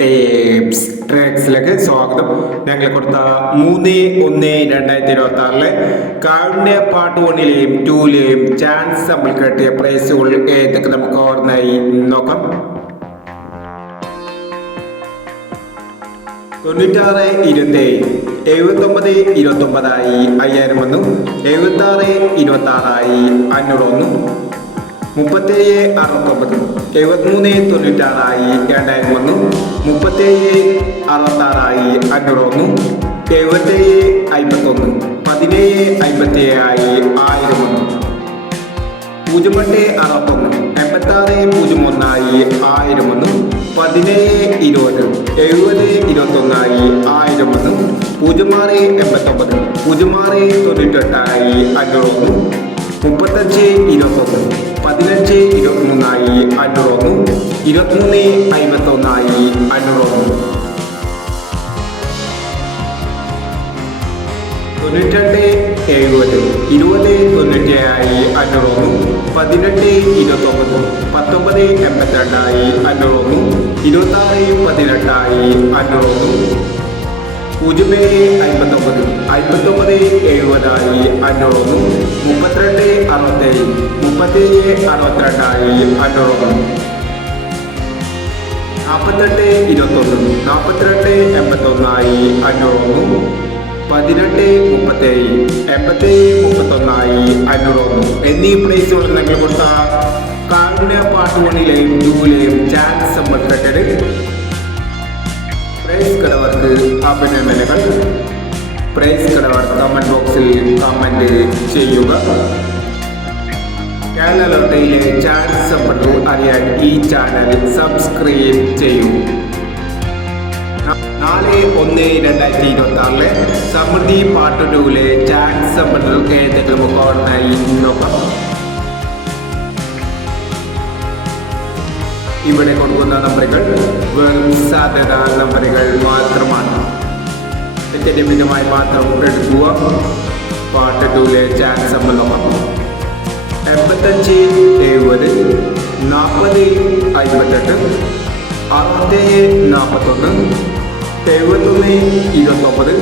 Tapes ട്രാക്സിലേക്ക് സ്വാഗതം. ഞങ്ങൾ കൊടുത്ത മൂന്ന് ഒന്ന് രണ്ടായിരത്തി ഇരുപത്തി ആറിലെ കാരുണ്യ പാർട്ട് വണ്ണിലെയും ടൂലെയും ചാൻസ് നമ്മൾ കിട്ടിയ പ്രൈസുകൾ ഏതൊക്കെ നമുക്ക് ഓർമ്മയായി നോക്കാം. തൊണ്ണൂറ്റാറ് ഇരുപത്തി എഴുപത്തൊമ്പത് ഇരുപത്തൊമ്പതായി അയ്യായിരം ഒന്നും എഴുപത്തി ആറ് ഇരുപത്തി ആറായി അഞ്ഞൂറ് ഒന്നും മുപ്പത്തേഴ് അറുപത്തൊമ്പത്. എഴുപത്തിമൂന്ന് തൊണ്ണൂറ്റാറായി രണ്ടായിരം ഒന്ന്. മുപ്പത്തേഴ് അറുപത്താറായി അഞ്ഞൂറ് ഒന്ന്. എഴുപത്തേഴ് അമ്പത്തൊന്ന് പതിനേഴ് അമ്പത്തേഴായി ആയിരം ഒന്ന്. പൂജ്യം എട്ട് അറുപത്തൊന്ന്. എൺപത്താറ് പൂജ്യം ഒന്നായി ആയിരം ഒന്ന്. പതിനേഴ് ഇരുപത്. എഴുപത് ഇരുപത്തൊന്നായി ആയിരം ഒന്ന്. പൂജ്യം ആറ് എൺപത്തൊമ്പത്. പൂജ്യം ആറ് തൊണ്ണൂറ്റെട്ടായി അഞ്ഞൂറ് ഒന്ന്. മുപ്പത്തഞ്ച് ഇരുപത്തൊന്ന് പതിനഞ്ച് ഇരുപത്തിമൂന്നായി അഞ്ഞൂറ് ഒന്ന് ഇരുപത്തിമൂന്ന് അമ്പത്തൊന്നായി അഞ്ഞൂറ് ഒന്ന് തൊണ്ണൂറ്റിരണ്ട് എഴുപത് ഇരുപത് തൊണ്ണൂറ്റിയേഴായി അഞ്ഞൂറൊന്ന് പതിനെട്ട് ഇരുപത്തൊമ്പത് പത്തൊമ്പത് എൺപത്തിരണ്ടായി അഞ്ഞൂറൊന്ന് ഇരുപത്താറ് പതിനെട്ടായി അഞ്ഞൂറൊന്ന്. പൂജ്യം ഏഴ് അൻപത്തൊമ്പത് അൻപത്തൊമ്പത് എഴുപതായി അഞ്ഞൂറൊന്ന് മുപ്പത്തിരണ്ട് അറുപത്തേഴ് മുപ്പത്തേഴ് അറുപത്തിരണ്ടായി അഞ്ഞൂറൊന്ന് നാൽപ്പത്തെട്ട് ഇരുപത്തൊന്ന് നാൽപ്പത്തിരണ്ട് എൺപത്തൊന്നായി അഞ്ഞൂറൊന്ന് പതിനെട്ട് മുപ്പത്തേഴ് എൺപത്തേഴ് മുപ്പത്തൊന്നായി അഞ്ഞൂറൊന്നും എന്നീ പ്ലേസുകളിൽ നിങ്ങൾ കൊടുത്ത കാരുണ്യ പാട്ടുമണിയിലെയും ജൂലിയും ചാൻസ് സമ്പർക്കട്ടത് പ്രൈസ് കടവർക്ക് അഭിനന്ദനങ്ങൾ പ്രൈസ് കടവർ കമന്റ് ബോക്സിൽ കമന്റ് ചെയ്യുക. ചാനൽ ഒട്ടയിലെ ചാൻസ് സമ്പർക്കം അറിയാൻ ഈ ചാനൽ സബ്സ്ക്രൈബ് ചെയ്യൂ. നാല് ഒന്ന് രണ്ടായിരത്തി ഇരുപത്തി ആറിലെ സമൃദ്ധി പാർട്ട് ടൂവിലെ ചാൻസ് സമ്പർക്കം ഏതെങ്കിലും മുഖോടനായി നോക്കാം. ഇവിടെ കൊടുക്കുന്ന നമ്പറുകൾ വെറും സാധ്യത നമ്പറുകൾ മാത്രമാണ്. വ്യക്തിഗതമായി മാത്രം എടുക്കുക. പാർട്ട് ടൂലെ ചാൻസ് സംബന്ധമാണ് എൺപത്തഞ്ച് എഴുപത് നാൽപ്പത് അമ്പത്തെട്ട് അറുപത്തേഴ് നാൽപ്പത്തൊന്ന് എഴുപത്തൊന്ന് ഇരുപത്തൊമ്പത്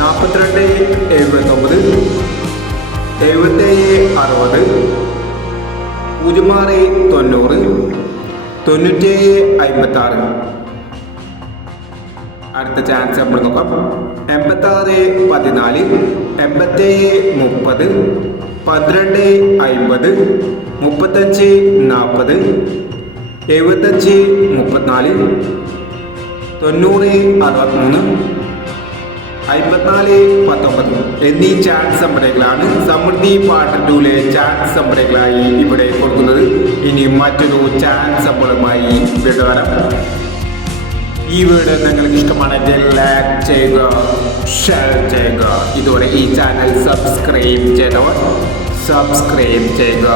നാൽപ്പത്തിരണ്ട് എഴുപത്തൊമ്പത് എഴുപത്തേഴ് അറുപത് പൂജ്യം ആറ് തൊണ്ണൂറ് തൊണ്ണൂറ്റേഴ് അമ്പത്താറ് അടുത്ത ചാൻസ് നമ്മൾ നോക്കാം. എൺപത്താറ് പതിനാല് എൺപത്തേഴ് മുപ്പത് പന്ത്രണ്ട് അമ്പത് മുപ്പത്തഞ്ച് നാൽപ്പത് എഴുപത്തഞ്ച് മുപ്പത്തിനാല് തൊണ്ണൂറ് അറുപത്തിമൂന്ന് അമ്പത്തിനാല് പത്തൊമ്പത് എന്നീ ചാറ്റ് സംഭരങ്ങളാണ് സമൃദ്ധി പാർട്ട് ടൂലെ ചാറ്റ് സംഭരങ്ങളായി ഇവിടെ കൊടുക്കുന്നത്. ഇനി മറ്റൊരു ചാൻസ് സംഭവമായി വരാം. ഈ വീഡിയോ നിങ്ങൾക്ക് ഇഷ്ടമാണെങ്കിൽ ലൈക്ക് ചെയ്യുക ഷെയർ ചെയ്യുക. ഇതോടെ ഈ ചാനൽ സബ്സ്ക്രൈബ് ചെയ്തവർ സബ്സ്ക്രൈബ് ചെയ്യുക.